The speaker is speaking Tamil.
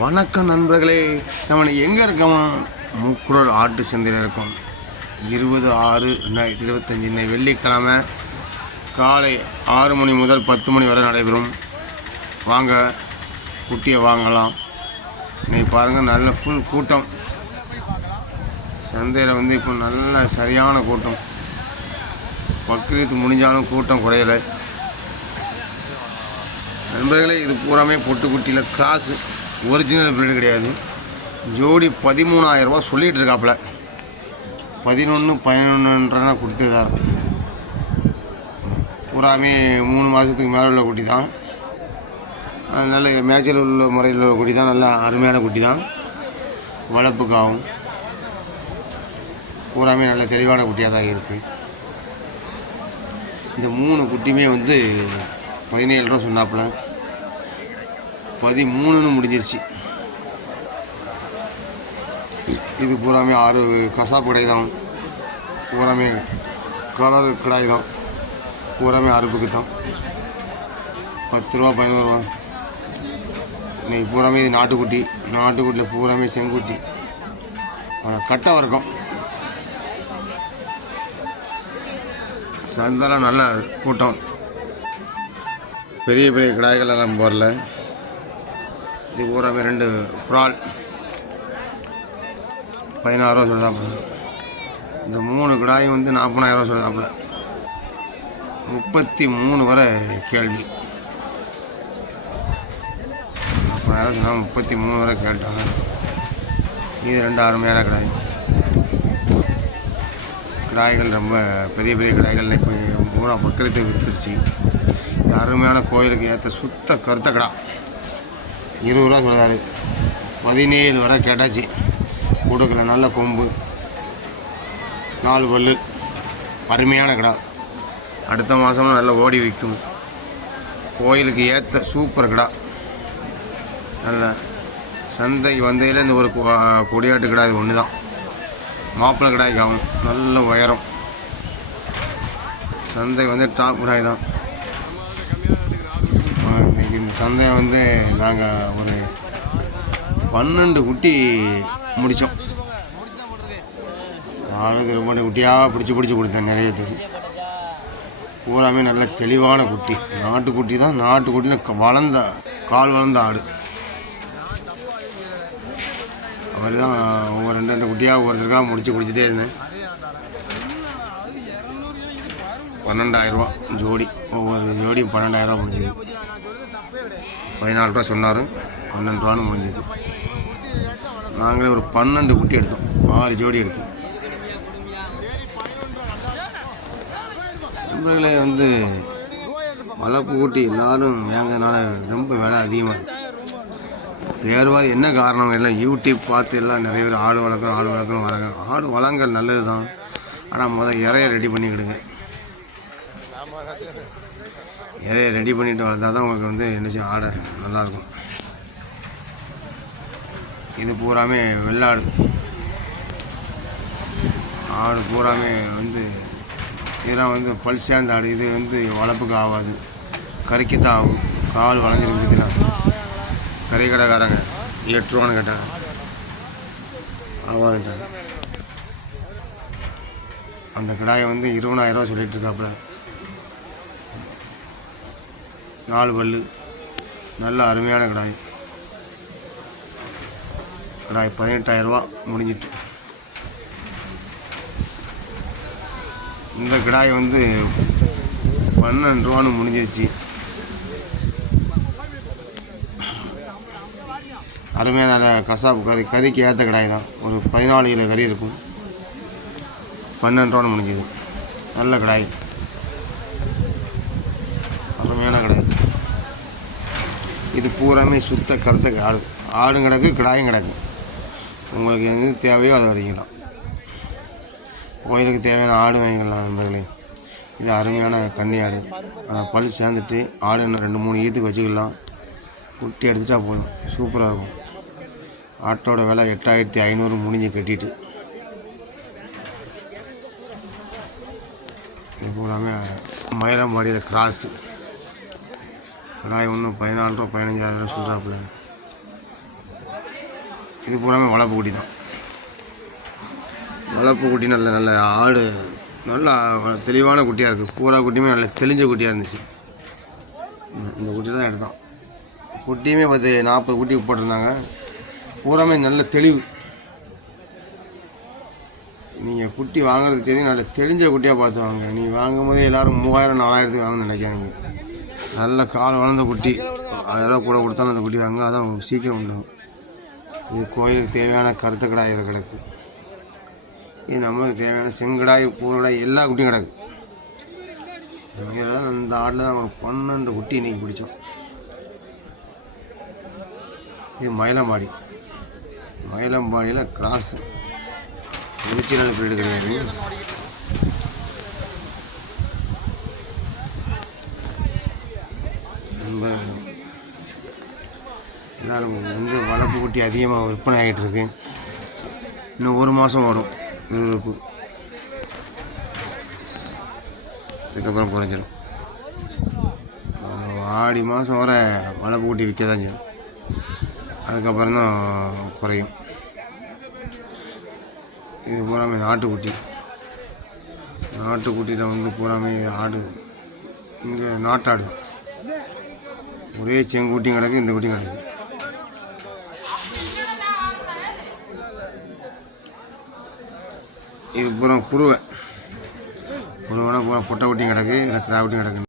வணக்கம் நண்பர்களே நம்ம எங்கே இருக்கோம்? முக்குரோடு ஆட்டு சந்தையில் இருக்கோம். இருபது ஆறு ரெண்டாயிரத்தி இருபத்தஞ்சி இன்னை வெள்ளிக்கிழமை காலை ஆறு மணி முதல் பத்து மணி வரை நடைபெறும். வாங்க குட்டியை வாங்கலாம். இன்னைக்கு பாருங்கள் நல்ல ஃபுல் கூட்டம். சந்தையில் வந்து இப்போ நல்ல சரியான கூட்டம். பக்ரீத் முடிஞ்சாலும் கூட்டம் குறையலை. நண்பர்களே இது பூராமே பொட்டுக்குட்டியில் கிராஸு ஒரிஜினல் பிரீடு கிடையாது. ஜோடி பதிமூணாயிரம் சொல்லிகிட்டு இருக்காப்புல பதினொன்று பதினொன்றுன்றனா கொடுத்துதான் பூராமே மூணு மாதத்துக்கு மேலே உள்ள குட்டி தான் நல்ல மேய்ச்சல் உள்ள முறையில் உள்ள குட்டி தான் நல்ல அருமையான குட்டி தான் வளர்ப்புக்காகும் பூராமே நல்ல தெளிவான குட்டியாக தான் இருக்குது இந்த மூணு குட்டியுமே வந்து பதினேழு ரூபா சொன்னாப்புல. பதிமூணுன்னு முடிஞ்சிருச்சு. இது பூராமே ஆறு கசாப்பு கடை தான் பூராமே கலர் கடாய் தான் பூராமே அறுப்புக்கு தான் பத்து ரூபா பதினோரு ரூபா இன்றைக்கி பூராமே இது நாட்டுக்குட்டி. நாட்டுக்குட்டியில் பூராமே செங்குட்டி. ஆனால் கட்டை வர்க்கம். சந்தெல்லாம் நல்ல கூட்டம். பெரிய பெரிய கிடாய்கள் எல்லாம் போடல. இது பூராமே ரெண்டு ப்ரால் பதினாயிரம் சொல்லுதாப்புல. இந்த மூணு கிடாயும் வந்து நாற்பதாயிரம் சொல்லுதாப்புல. முப்பத்தி மூணு வரை கேள்வி. நாற்பதாயிரம் சொன்னால் முப்பத்தி மூணு வரை கேட்டாங்க. இது ரெண்டு அருமையான கிடாய். கிடாய்கள் ரொம்ப பெரிய பெரிய கிடாய்கள். இப்போ பூரா பக்கத்து விற்றுருச்சு அருமையான கோயிலுக்கு ஏற்ற சுத்த கருத்த கடா. இருபது ரூபா சொல்கிறாரு பதினேழு வரை கிடச்சி கொடுக்குற நல்ல கொம்பு. நாலு பல்லு. அருமையான கிடா. அடுத்த மாதமும் நல்லா ஓடி விற்கும். கோயிலுக்கு ஏற்ற சூப்பர் கிடா. நல்ல சந்தை வந்ததில் இந்த ஒரு கொ- கொடியாட்டு கடா இது ஒன்று தான் மாப்பிள்ளை கிடாய்க்கு ஆகும் நல்ல உயரம். சந்தை வந்து டாப் கடாய் தான் சந்தை வந்து நாங்கள் ஒரு பன்னெண்டு குட்டி முடித்தோம் ஆறு ரொம்ப குட்டியாக பிடிச்சி பிடிச்சி கொடுத்தேன் நிறைய பேர். பூராமே நல்ல தெளிவான குட்டி. நாட்டுக்குட்டி தான் நாட்டுக்குட்டியில் வளர்ந்த கால் வளர்ந்த ஆடு. அவர் தான் ஒவ்வொரு ரெண்டு ரெண்டு குட்டியாக ஒருத்தருக்காக முடிச்சு குடிச்சிட்டே இருந்தேன். பன்னெண்டாயிரரூவா ஜோடி. ஒவ்வொரு ஜோடியும் பன்னெண்டாயிரரூவா முடிஞ்சது. பதினாலு ரூபா சொன்னார். பன்னெண்டு ரூபான்னு முடிஞ்சது. நாங்களே ஒரு பன்னெண்டு குட்டி எடுத்தோம். ஆறு ஜோடி எடுத்தோம் நண்பர்களே வந்து வளர்ப்பு குட்டி எல்லாரும் வாங்கறதுனால ரொம்ப விலை அதிகமாக இருக்குது வேறுவாது என்ன காரணம் எல்லாம் யூடியூப் பார்த்து எல்லாம் நிறைய பேர் ஆடு வளர்க்குறோம் ஆடு வளர்க்குறோம் வராங்க ஆடு வளங்கள் நல்லது தான் ஆனால் முதல் இறைய ரெடி பண்ணிக்கிடுங்க. இறைய ரெடி பண்ணிட்டு வளர்த்தா தான் உங்களுக்கு வந்து என்ன செய்யும் ஆடை நல்லாயிருக்கும். இது பூராமே வெள்ளாடு. ஆடு பூராமே வந்து இதெல்லாம் வந்து பல் சேர்ந்த ஆடு. இது வந்து வளர்ப்புக்கு ஆகாது கறிக்கு தான் ஆகும். கால் வளைஞ்சிருக்கு இதெல்லாம் கறி கடைக்காரங்க எட்டு ரூபான்னு கேட்டாங்க. ஆகாதுட்டாங்க அந்த கடாயை வந்து இருபதாயிரம் ரூபா சொல்லிட்டு இருக்காப்புல. நாலு பல்லு. நல்ல அருமையான கடாய். கடாய் பதினெட்டாயிரரூபா முடிஞ்சிட்டு. இந்த கடாய் வந்து பன்னெண்டு ரூபான்னு முடிஞ்சிருச்சு. அருமையான கசாப்பு கறி கறிக்கு ஏற்ற கடாய் தான். ஒரு பதினாலு கிலோ கறி இருக்கும். பன்னெண்டு ரூபான்னு முடிஞ்சது. நல்ல கடாய். அருமையான கடாய். இது பூராமே சுத்த கருத்த ஆடு. ஆடும் கிடக்கு கிடாயும் கிடக்கு. உங்களுக்கு எது தேவையோ அதை வடிக்கலாம் கோயிலுக்கு தேவையான ஆடு வாங்கிக்கலாம் நண்பர்களே. இது அருமையான கன்னி ஆடு. அதை பல் சேர்ந்துட்டு ஆடு இன்னும் ரெண்டு மூணு ஈத்துக்கு வச்சுக்கலாம். குட்டி எடுத்துட்டா போதும். சூப்பராக இருக்கும். ஆட்டோட விலை எட்டாயிரத்தி ஐநூறு முடிஞ்சு கட்டிட்டு. இது பூராமே மயிலம்பாடியில் கிராஸு கடாய் ஒன்று பதினாலு ரூபா பதினஞ்சாயிரம் ரூபா சொல்கிறாப்புல இது பூராமே வளர்ப்பு குட்டி தான். வளர்ப்பு குட்டி நல்ல நல்ல ஆடு நல்ல தெளிவான குட்டியாக இருக்குது பூரா குட்டியுமே நல்ல தெளிஞ்ச குட்டியாக இருந்துச்சு. இந்த குட்டி தான் எடுத்தோம். குட்டியுமே பத்து நாற்பது குட்டி போட்டிருந்தாங்க. பூராமே நல்ல தெளிவு. நீங்கள் குட்டி வாங்குறது தெரியும் நல்ல தெளிஞ்ச குட்டியாக பார்த்து வாங்க நீ வாங்கும் போதே எல்லோரும் மூவாயிரம் நாலாயிரத்துக்கு வாங்கணும்னு நினைக்காங்க நல்ல கால் வளர்ந்த குட்டி. அதெல்லாம் கூட கொடுத்தாலும் அந்த குட்டி வாங்க அதான் சீக்கிரம் உண்டாகும் இது கோயிலுக்கு தேவையான கருத்து கடாய்கள் கிடக்கு. இது நம்மளுக்கு தேவையான செங்கடாய் பூரடாய் எல்லா குட்டியும் கிடக்கு. இதில் தான் ஆட்டில் தான் ஒரு பன்னெண்டு குட்டி இன்றைக்கி பிடிச்சோம். இது மயிலம்பாடி. மயிலம்பாடியில் கிராஸு. நாலு பீரியடு கிடையாது. ரொம்ப எல்லோரும் வந்து வளர்ப்பு குட்டி அதிகமாக விற்பனை ஆகிட்டுருக்கு. இன்னும் ஒரு மாதம் வரும் விறுவிறுப்பு அதுக்கப்புறம் குறைஞ்சிடும் ஆடி மாதம் வர வளர்ப்பு குட்டி விற்க தான் செய்யும். அதுக்கப்புறம் தான் குறையும். இது பூராமே நாட்டுக்குட்டி நாட்டுக்குட்டியில் வந்து பூராமே ஆடு இங்கே நாட்டாடு ஒரே செங்குட்டியும் கிடக்கு இந்த குட்டியும் கிடக்கு. இது பூரா குருவை. குருவோட பூரா பொட்டை குட்டியும் கிடக்கு இல்லை கிடா குட்டியும் கிடக்கு